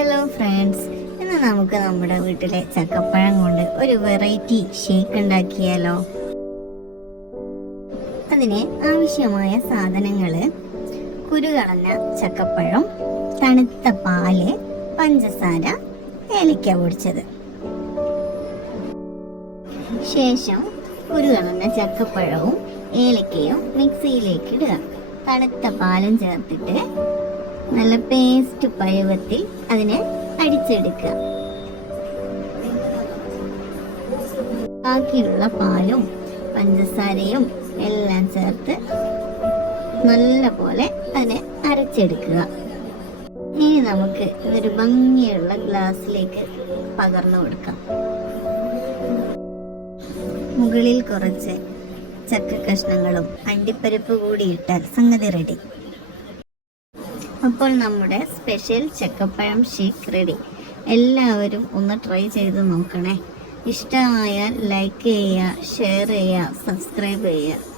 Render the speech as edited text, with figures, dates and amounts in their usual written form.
Hello friends, ഇന്ന് നമുക്ക് നമ്മുടെ വീട്ടിലെ ചക്കപ്പഴം കൊണ്ട് ഒരു വെറൈറ്റി ഷേക്ക് ഉണ്ടാക്കിയാലോ. അതിന് ആവശ്യമായ സാധനങ്ങൾ: കുരുകളഞ്ഞ ചക്കപ്പഴം, തണുത്ത പാല്, പഞ്ചസാര, ഏലക്ക പൊടിച്ചത്. ശേഷം കുരുകളഞ്ഞ ചക്കപ്പഴവും ഏലക്കയും മിക്സിയിലേക്ക് ഇടുക. തണുത്ത പാലും ചേർത്തിട്ട് നല്ല പേസ്റ്റ് പരുവത്തിൽ അതിനെ അടിച്ചെടുക്കുക. ബാക്കിയുള്ള പാലും പഞ്ചസാരയും എല്ലാം ചേർത്ത് നല്ല പോലെ അതിനെ അരച്ചെടുക്കുക. ഇനി നമുക്ക് ഇതൊരു ഭംഗിയുള്ള ഗ്ലാസ്സിലേക്ക് പകർന്നു കൊടുക്കാം. മുകളിൽ കുറച്ച് ചക്ക കഷ്ണങ്ങളും അണ്ടിപ്പരിപ്പ് കൂടി ഇട്ടാൽ സംഗതി റെഡി. അപ്പോൾ നമ്മുടെ സ്പെഷ്യൽ ചക്കപ്പഴം ഷേക്ക് റെഡി. എല്ലാവരും ഒന്ന് ട്രൈ ചെയ്ത് നോക്കണേ. ഇഷ്ടമായാൽ ലൈക്ക് ചെയ്യുക, ഷെയർ ചെയ്യുക, സബ്സ്ക്രൈബ് ചെയ്യുക.